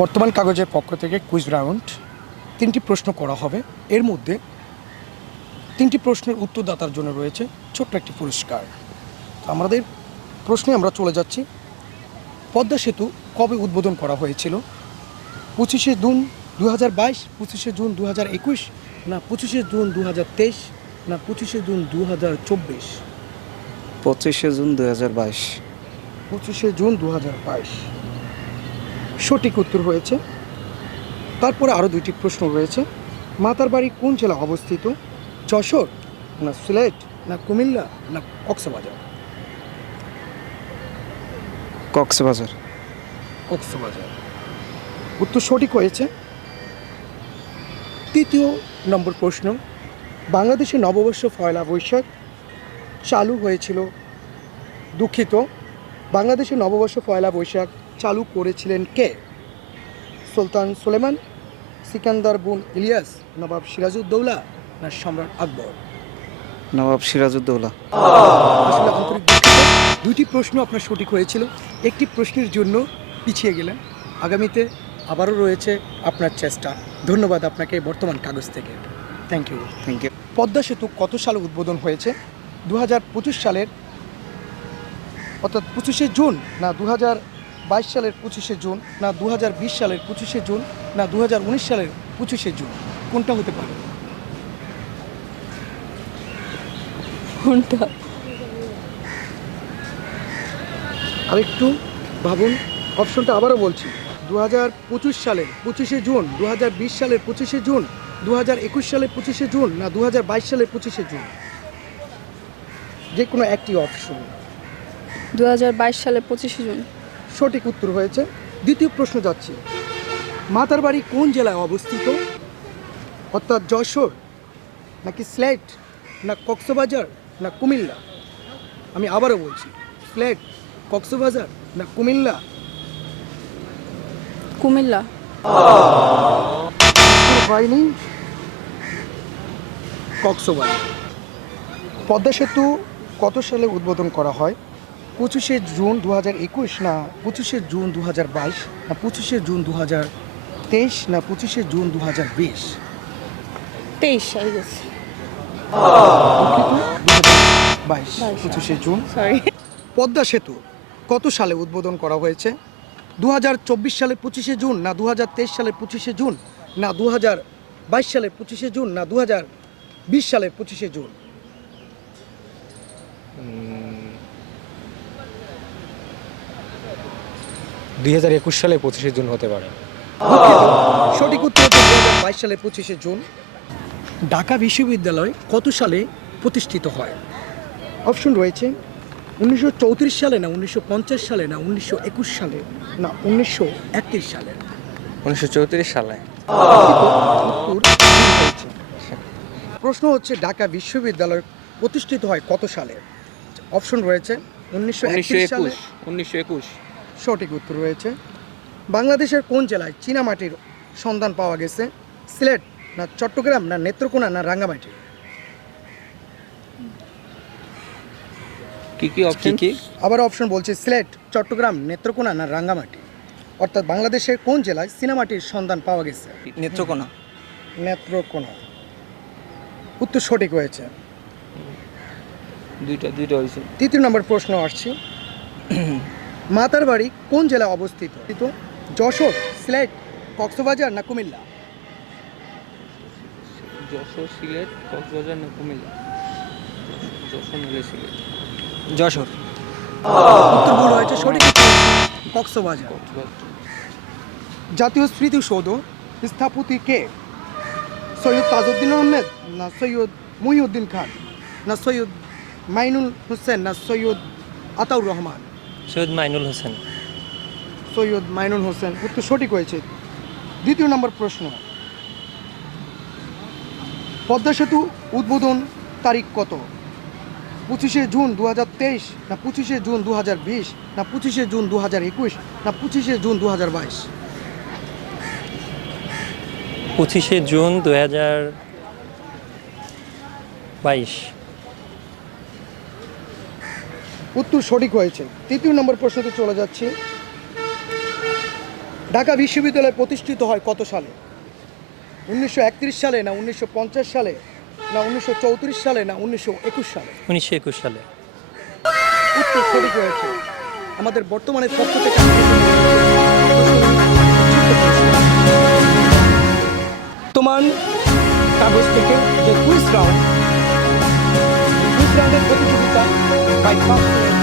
বর্তমান কাগজের পক্ষ থেকে কুইজ রাউন্ড 3টি প্রশ্ন করা হবে। এর মধ্যে 3টি প্রশ্নের উত্তরদাতার জন্য রয়েছে ছোট্ট একটি পুরস্কার। আমাদের প্রশ্নে আমরা চলে যাচ্ছি। পদ্মা সেতু কবে উদ্বোধন করা হয়েছিল? 25শে জুন 2022, 25শে জুন 2021, না 25শে জুন 2023, না 25শে জুন 2024? 25শে জুন 2022। 25শে জুন 2022 সঠিক উত্তর হয়েছে। তারপরে আরও 2টি প্রশ্ন রয়েছে। মাতার বাড়ি কোন জেলা অবস্থিত? যশোর, না সিলেট, না কুমিল্লা, না কক্সবাজার? কক্সবাজার। কক্সবাজার উত্তর সঠিক হয়েছে। 3য় নম্বর প্রশ্ন, বাংলাদেশে নববর্ষ পয়লা বৈশাখ চালু হয়েছিল। দুঃখিত, বাংলাদেশে নববর্ষ পয়লা বৈশাখ চালু করেছিলেন কে? সুলতান সুলেমান, সিকান্দার বুন ইলিয়াস, নবাব সিরাজউদ্দৌলা, না সম্রাট আকবর? নবাব সিরাজউদ্দৌলা। আসলে আন্তরিক দুঃখিত, 2টি প্রশ্ন আপনার সঠিক হয়েছিল। একটি প্রশ্নের জন্য পিছিয়ে গেলেন। আগামীতে আবারও রয়েছে আপনার চেষ্টা। ধন্যবাদ আপনাকে বর্তমান কাগজ থেকে। Thank you. পদ্মা সেতু কত সালে উদ্বোধন হয়েছে? 2025 সালের, অর্থাৎ 25শে জুন, না 2022 সালের 25শে জুন, না 2020 সালের 25শে জুন, না 2019 সালের 25শে জুন? কোনটা হতে পারে? কোনটা? আরেকটু ভাবুন। অপশনটা আবারও বলছি, 2025 সালের 25শে জুন, 2020 সালের 25শে জুন, 2021 সালের 25শে জুন, না 2022 সালের 25শে জুন? যে কোনো একটি অপশন। 2022 সালের 25শে জুন। সঠিক উত্তর হয়েছে। 2য় প্রশ্ন যাচ্ছে, মাতার বাড়ি কোন জেলায় অবস্থিত? অর্থাৎ যশোর, নাকি সিলেট, না কক্সবাজার, না কুমিল্লা? আমি আবারও বলছি, সিলেট, কক্সবাজার, না কুমিল্লা? কুমিল্লা। হয়নি, কক্সবাজার। পদ্মা সেতু কত সালে উদ্বোধন করা হয়? 25শে জুন 2021, না 25শে জুন 2022, না 25শে জুন 2023, না 25শে জুন 2020? 23 I guess. দুঃখিত, 2022, 25শে জুন। সরি। পদ্মা সেতু কত সালে উদ্বোধন করা হয়েছে? 2024 সালের 25শে জুন, না 2023 সালের 25শে জুন, না 2022 সালের 25শে জুন, না 2020 সালের 25শে জুন? 2021 সালে 25শে জুন হতে পারে। দুঃখিত, সঠিক উত্তর হচ্ছে 2022 সালের 25শে জুন। ঢাকা বিশ্ববিদ্যালয় কত সালে প্রতিষ্ঠিত হয়? অপশন রয়েছে 1934 সালে, না 1950 সালে, না 1921 সালে, না 1931 সালে? 1934 সালে। উত্তর ভুল হয়েছে। প্রশ্ন হচ্ছে ঢাকা বিশ্ববিদ্যালয় প্রতিষ্ঠিত হয় কত সালে? অপশন রয়েছে 1931 সালে। 1921। সঠিক উত্তর রয়েছে। বাংলাদেশের কোন জেলায় চীনামাটির সন্ধান পাওয়া গেছে? সিলেট, না চট্টগ্রাম, না নেত্রকোনা, না রাঙ্গামাটি? কি অপশন কি? আবার অপশন বলছে, সিলেট, চট্টগ্রাম, নেত্রকোনা, না রাঙ্গামাটি? অর্থাৎ বাংলাদেশের কোন জেলায় চীনামাটির সন্ধান পাওয়া গেছে? নেত্রকোনা। নেত্রকোনা। উত্তর সঠিক হয়েছে। দুইটা হয়েছে। 3য় নম্বর প্রশ্ন আসছি, মাতার বাড়ি কোন জেলায় অবস্থিত? যশোর, সিলেট, কক্সবাজার, না কুমিল্লা? যশোর, সিলেট, কক্সবাজার না কুমিল্লা? যশোর নিলে সিলেট। যশোর। উত্তর ভুল হয়েছে। সঠিক উত্তর হচ্ছে কক্সবাজার। জাতীয় স্মৃতিসৌধ স্থাপতি কে? সৈয়দ তাজউদ্দিন আহমেদ, না সৈয়দ মুহিউদ্দিন খান, না সৈয়দ মাইনুল হোসেন, না সৈয়দ আতাউর রহমান? সৈয়দ মাইনুল হোসেন। সৈয়দ মাইনুল হোসেন। উত্তর সঠিক হয়েছে। 2য় নম্বর প্রশ্ন, পদ্মা সেতু উদ্বোধন তারিখ কত? 25শে জুন 2023, না 25শে জুন 2020, না 25শে জুন 2021, না 25শে জুন 2022? 25শে জুন 2022। উত্তর সঠিক হয়েছে। 3য় নম্বর প্রশ্নতে চলে যাচ্ছি, ঢাকা বিশ্ববিদ্যালয় প্রতিষ্ঠিত হয় কত সালে? 1931 সালে, না 1950 সালে, না 1934 সালে, না 1921 সালে? 1921 সালে। উত্তর সঠিক হয়েছে। আমাদের বর্তমানে পক্ষ থেকে বর্তমান কাগজ থেকে যে কুইজ রাউন্ডের প্রতিযোগিতা বাই 5 মিনিট